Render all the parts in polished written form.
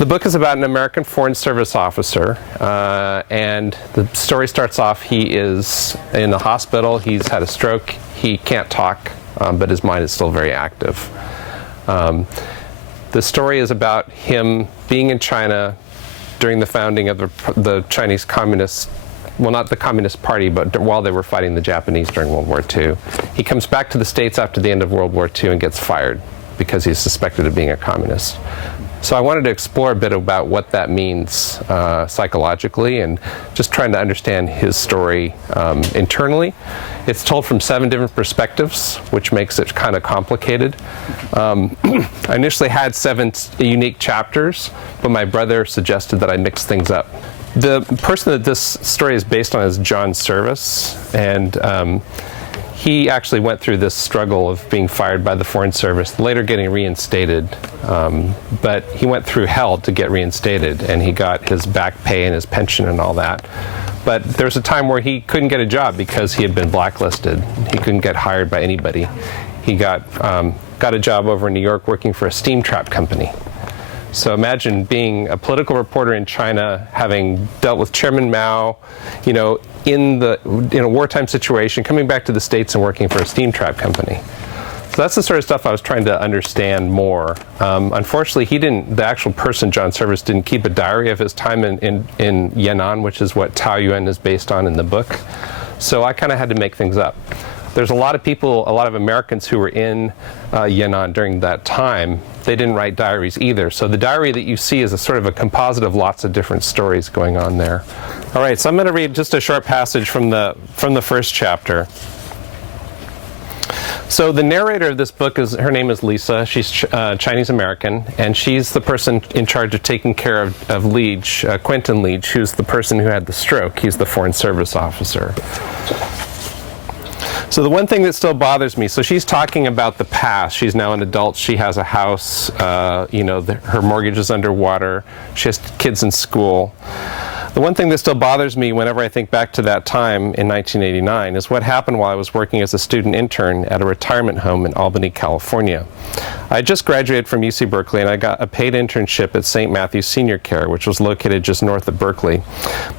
The book is about an American Foreign Service officer, and the story starts off, he is in the hospital, he's had a stroke, he can't talk, but his mind is still very active. The story is about him being in China during the founding of the Chinese Communist, well, not the Communist Party, but while they were fighting the Japanese during World War II. He comes back to the States after the end of World War II and gets fired because he's suspected of being a communist. So I wanted to explore a bit about what that means psychologically, and just trying to understand his story internally. It's told from 7 different perspectives, which makes it kind of complicated. I initially had 7 unique chapters, but my brother suggested that I mix things up. The person that this story is based on is John Service, and he actually went through this struggle of being fired by the Foreign Service, later getting reinstated. But he went through hell to get reinstated, and he got his back pay and his pension and all that. But there was a time where he couldn't get a job because he had been blacklisted. He couldn't get hired by anybody. He got a job over in New York working for a steam trap company. So imagine being a political reporter in China, having dealt with Chairman Mao, you know, in a wartime situation, coming back to the States and working for a steam trap company. So that's the sort of stuff I was trying to understand more. Unfortunately, the actual person, John Service, didn't keep a diary of his time in Yan'an, which is what Taoyuan is based on in the book. So I kind of had to make things up. There's a lot of people, a lot of Americans who were in Yan'an during that time. They didn't write diaries either. So the diary that you see is a sort of a composite of lots of different stories going on there. All right, so I'm going to read just a short passage from the first chapter. So the narrator of this book her name is Lisa. She's Chinese American, and she's the person in charge of taking care of Leach, Quentin Leach, who's the person who had the stroke. He's the Foreign Service officer. So the one thing that still bothers me, so she's talking about the past. She's now an adult. She has a house. Her mortgage is underwater. She has kids in school. The one thing that still bothers me whenever I think back to that time in 1989 is what happened while I was working as a student intern at a retirement home in Albany, California. I just graduated from UC Berkeley, and I got a paid internship at St. Matthew's Senior Care, which was located just north of Berkeley.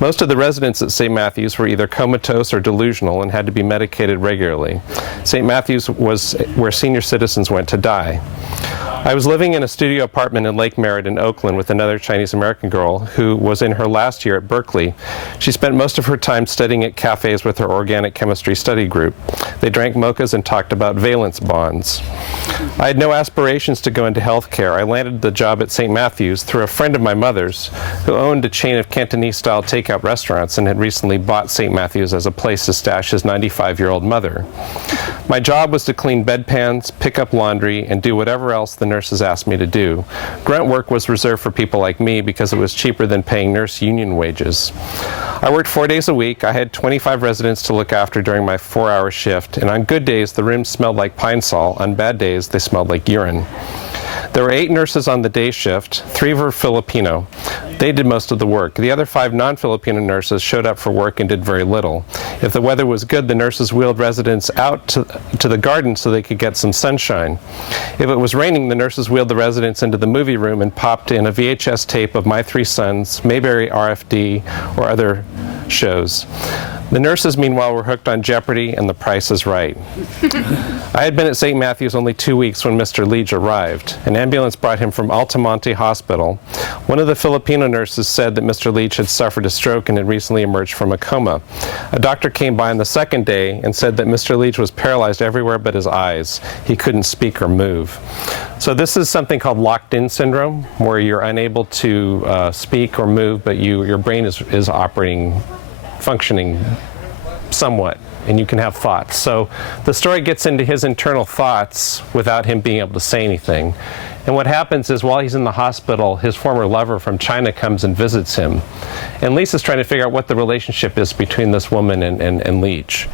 Most of the residents at St. Matthew's were either comatose or delusional and had to be medicated regularly. St. Matthew's was where senior citizens went to die. I was living in a studio apartment in Lake Merritt in Oakland with another Chinese American girl who was in her last year at Berkeley. She spent most of her time studying at cafes with her organic chemistry study group. They drank mochas and talked about valence bonds. I had no aspirations to go into healthcare. I landed the job at St. Matthew's through a friend of my mother's who owned a chain of Cantonese-style takeout restaurants and had recently bought St. Matthew's as a place to stash his 95-year-old mother. My job was to clean bedpans, pick up laundry, and do whatever else the nurses asked me to do. Grunt work was reserved for people like me because it was cheaper than paying nurse union wages. I worked 4 days a week. I had 25 residents to look after during my 4-hour shift, and on good days the rooms smelled like pine sol. On bad days they smelled like urine. There were 8 nurses on the day shift. 3 were Filipino. They did most of the work. The other 5 non-Filipino nurses showed up for work and did very little. If the weather was good, the nurses wheeled residents out to the garden so they could get some sunshine. If it was raining, the nurses wheeled the residents into the movie room and popped in a VHS tape of My Three Sons, Mayberry RFD, or other shows. The nurses, meanwhile, were hooked on Jeopardy and The Price is Right. I had been at St. Matthew's only 2 weeks when Mr. Leach arrived. An ambulance brought him from Altamonte Hospital. One of the Filipino nurses said that Mr. Leach had suffered a stroke and had recently emerged from a coma. A doctor came by on the second day and said that Mr. Leach was paralyzed everywhere but his eyes. He couldn't speak or move. So this is something called locked-in syndrome, where you're unable to speak or move, but your brain is operating, functioning somewhat, and you can have thoughts. So the story gets into his internal thoughts without him being able to say anything. And what happens is while he's in the hospital, his former lover from China comes and visits him. And Lisa's trying to figure out what the relationship is between this woman and Leach.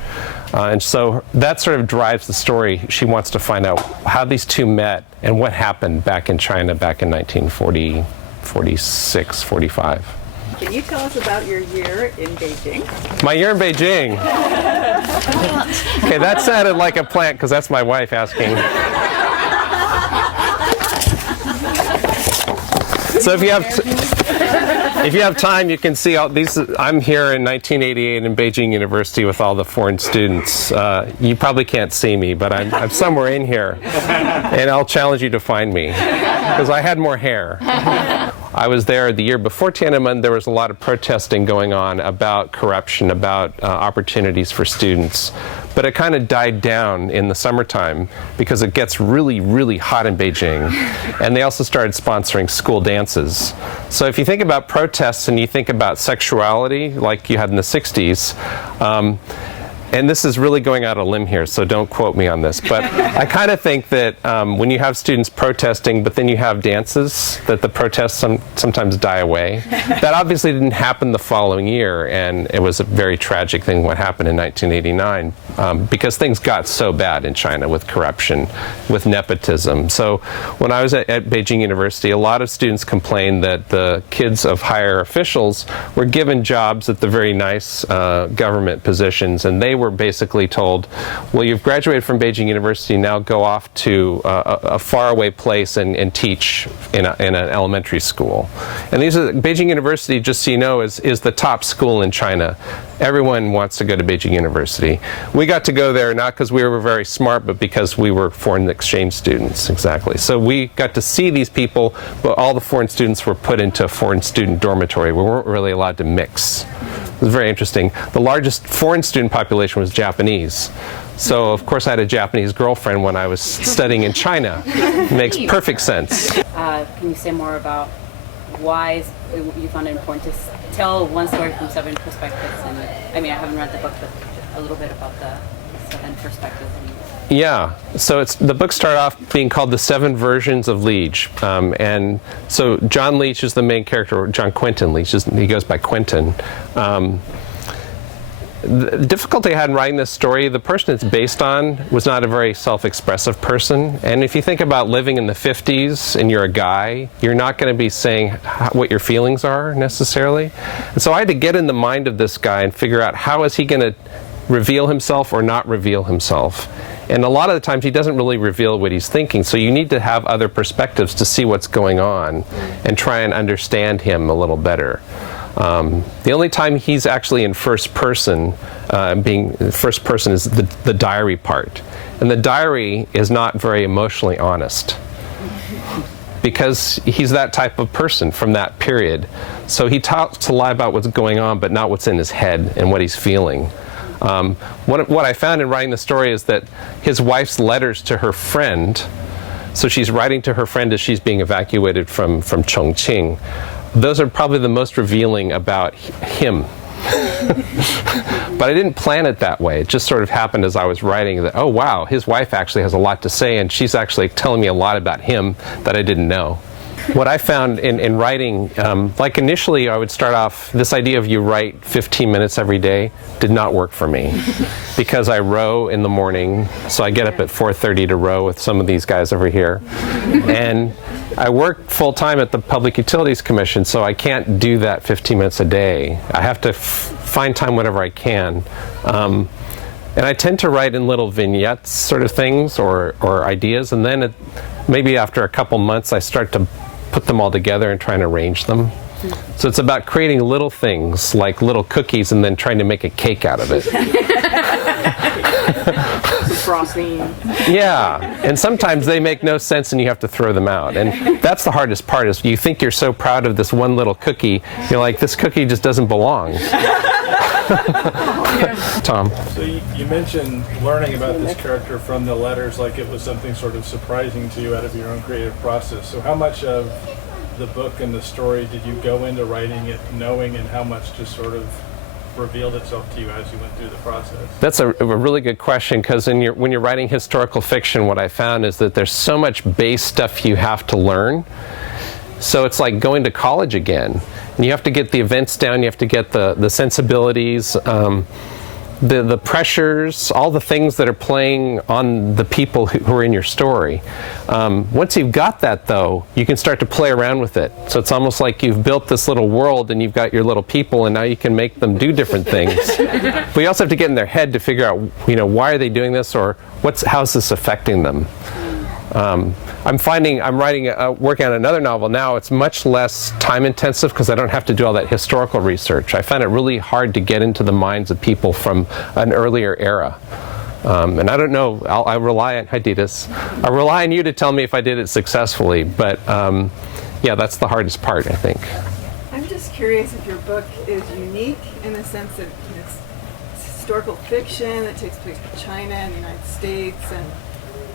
And so that sort of drives the story. She wants to find out how these two met and what happened back in China back in 1940, 46, 45. Can you tell us about your year in Beijing? My year in Beijing? Okay, that sounded like a plant because that's my wife asking. So if you have time, you can see all these. I'm here in 1988 in Beijing University with all the foreign students. You probably can't see me, but I'm somewhere in here, and I'll challenge you to find me because I had more hair. I was there the year before Tiananmen. There was a lot of protesting going on about corruption, about opportunities for students. But it kind of died down in the summertime because it gets really, really hot in Beijing. And they also started sponsoring school dances. So if you think about protests and you think about sexuality like you had in the 60s, and this is really going out on a limb here, so don't quote me on this, but I kind of think that when you have students protesting, but then you have dances, that the protests sometimes die away. That obviously didn't happen the following year, and it was a very tragic thing what happened in 1989, because things got so bad in China with corruption, with nepotism. So when I was at Beijing University, a lot of students complained that the kids of higher officials were given jobs at the very nice government positions, and they were basically told, well, you've graduated from Beijing University, now go off to a faraway place and teach in an elementary school. And Beijing University, just so you know, is the top school in China. Everyone wants to go to Beijing University. We got to go there not because we were very smart, but because we were foreign exchange students, exactly. So we got to see these people, but all the foreign students were put into a foreign student dormitory. We weren't really allowed to mix. It was very interesting. The largest foreign student population was Japanese. So, of course, I had a Japanese girlfriend when I was studying in China. It makes perfect sense. Can you say more about why you found it important to tell one story from 7 perspectives? And I mean, I haven't read the book, but a little bit about the 7 perspectives. Yeah, so the book started off being called The 7 Versions of Leach. And so John Leach is the main character, or John Quentin Leach, he goes by Quentin. The difficulty I had in writing this story, the person it's based on was not a very self-expressive person. And if you think about living in the 50s and you're a guy, you're not going to be saying what your feelings are necessarily. And so I had to get in the mind of this guy and figure out how is he going to reveal himself or not reveal himself. And a lot of the times he doesn't really reveal what he's thinking, so you need to have other perspectives to see what's going on and try and understand him a little better. The only time he's actually in first person, first person is the diary part. And the diary is not very emotionally honest because he's that type of person from that period. So he talks a lot about what's going on, but not what's in his head and what he's feeling. What I found in writing the story is that his wife's letters to her friend, so she's writing to her friend as she's being evacuated from Chongqing, those are probably the most revealing about him. But I didn't plan it that way. It just sort of happened as I was writing that, oh wow, his wife actually has a lot to say and she's actually telling me a lot about him that I didn't know. What I found in writing, like initially I would start off, this idea of you write 15 minutes every day did not work for me because I row in the morning, so I get up at 4:30 to row with some of these guys over here. And I work full-time at the Public Utilities Commission, so I can't do that 15 minutes a day. I have to find time whenever I can. And I tend to write in little vignettes sort of things or ideas, and then maybe after a couple months I start to put them all together and try and arrange them. So it's about creating little things like little cookies and then trying to make a cake out of it. Frosting. Yeah, and sometimes they make no sense and you have to throw them out. And that's the hardest part, is you think you're so proud of this one little cookie, you're like, this cookie just doesn't belong. Tom. So you mentioned learning about this character from the letters like it was something sort of surprising to you out of your own creative process. So how much of the book and the story did you go into writing it knowing, and how much just sort of revealed itself to you as you went through the process? That's a really good question, because when you're writing historical fiction, what I found is that there's so much base stuff you have to learn. So it's like going to college again. And you have to get the events down, you have to get the sensibilities, the pressures, all the things that are playing on the people who are in your story. Once you've got that, though, you can start to play around with it. So it's almost like you've built this little world and you've got your little people, and now you can make them do different things. But you also have to get in their head to figure out, why are they doing this, or how's this affecting them? I'm working on another novel now. It's much less time intensive because I don't have to do all that historical research. I find it really hard to get into the minds of people from an earlier era. And I don't know, I rely on, hi Ditas, I rely on you to tell me if I did it successfully, but yeah, that's the hardest part, I think. I'm just curious if your book is unique in the sense that it's historical fiction that takes place in China and the United States, and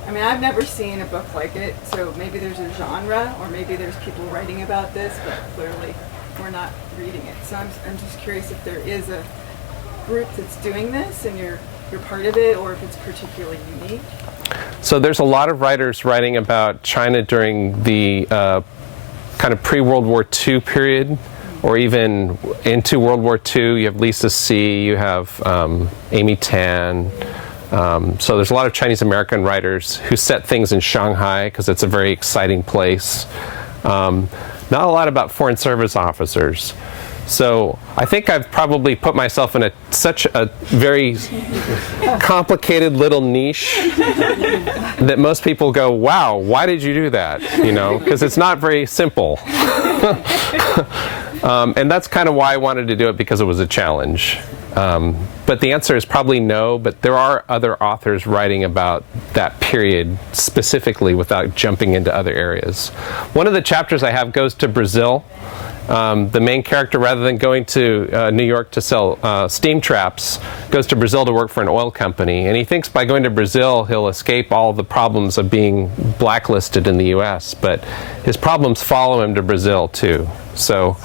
I mean, I've never seen a book like it, so maybe there's a genre, or maybe there's people writing about this, but clearly we're not reading it. So I'm just curious if there is a group that's doing this and you're part of it, or if it's particularly unique. So there's a lot of writers writing about China during the kind of pre-World War II period, or even into World War II. You have Lisa See, you have Amy Tan. So there's a lot of Chinese American writers who set things in Shanghai because it's a very exciting place. Not a lot about Foreign Service officers. So I think I've probably put myself in such a very complicated little niche that most people go, wow, why did you do that? You know, because it's not very simple. And that's kind of why I wanted to do it, because it was a challenge. But the answer is probably no, but there are other authors writing about that period specifically without jumping into other areas. One of the chapters I have goes to Brazil. The main character, rather than going to New York to sell steam traps, goes to Brazil to work for an oil company. And he thinks by going to Brazil he'll escape all the problems of being blacklisted in the US. But his problems follow him to Brazil too. So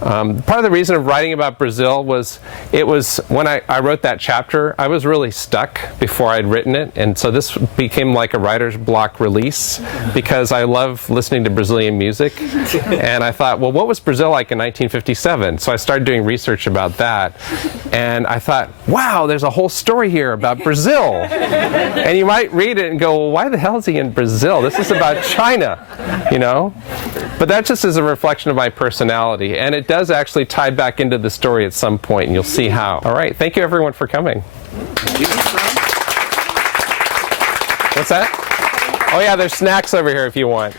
part of the reason of writing about Brazil was, it was when I wrote that chapter, I was really stuck before I'd written it, and so this became like a writer's block release, because I love listening to Brazilian music, and I thought, well, what was Brazil like in 1957? So I started doing research about that, and I thought, wow, there's a whole story here about Brazil. And you might read it and go, well, why the hell is he in Brazil? This is about China, you know? But that just is a reflection of my personality, and it does actually tie back into the story at some point, and you'll see how. All right, thank you everyone for coming. What's that? Oh yeah, there's snacks over here if you want.